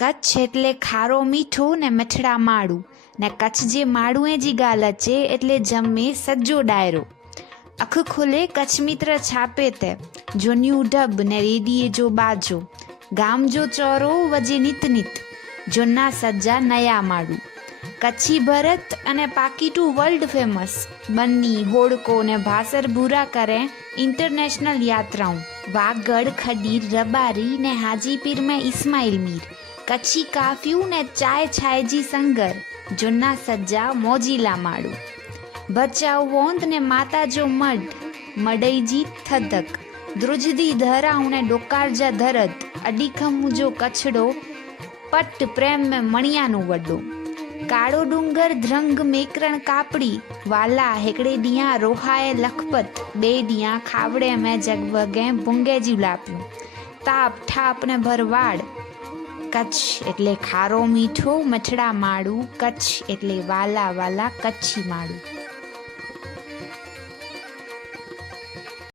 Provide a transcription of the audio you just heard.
कच्छ एटले खारो मीठो ने मठड़ा माड़ू ने कच्छ जे माड़ूए जी गाल अचे एटले जमे सज्जो डायरो। अख खोले कच्छ मित्र छापे ते जोन्यू डब ने रेडिये जो बाजो गाम जो चौरो वजे नित नित जोना सज्जा नया माड़ू। कच्छी भरत अने पाकीटू वर्ल्ड फेमस बन्नी होड़को ने भासर भूरा करे इंटरनेशनल यात्राओं वागड़ खडीर रबारी ने हाजीपीर में इस्माइल मीर कच्छी काफ्यू ने चाय छाय जी संगर जोना सज्जा मोजीला माड़ू। बचाव वोंद ने माता जो मड मडई जी थदक द्रुजदी धराऊ ने डोकार जा धरत अडीखम जो कछड़ो पट प्रेम में मणियानु वड्डो। काड़ो डूंगर ध्रंग मेकरण कापड़ी वाला हेकड़े दिया रोहाए लखपत बे दिया खावड़े में जगवगे बुंगे जी लाप्यू ताप ठाप ने भरवाड़। कच्छ एटले खारो मीठो मठड़ा माड़ू कच्छ एटले वाला वाला कच्छी माड़ू।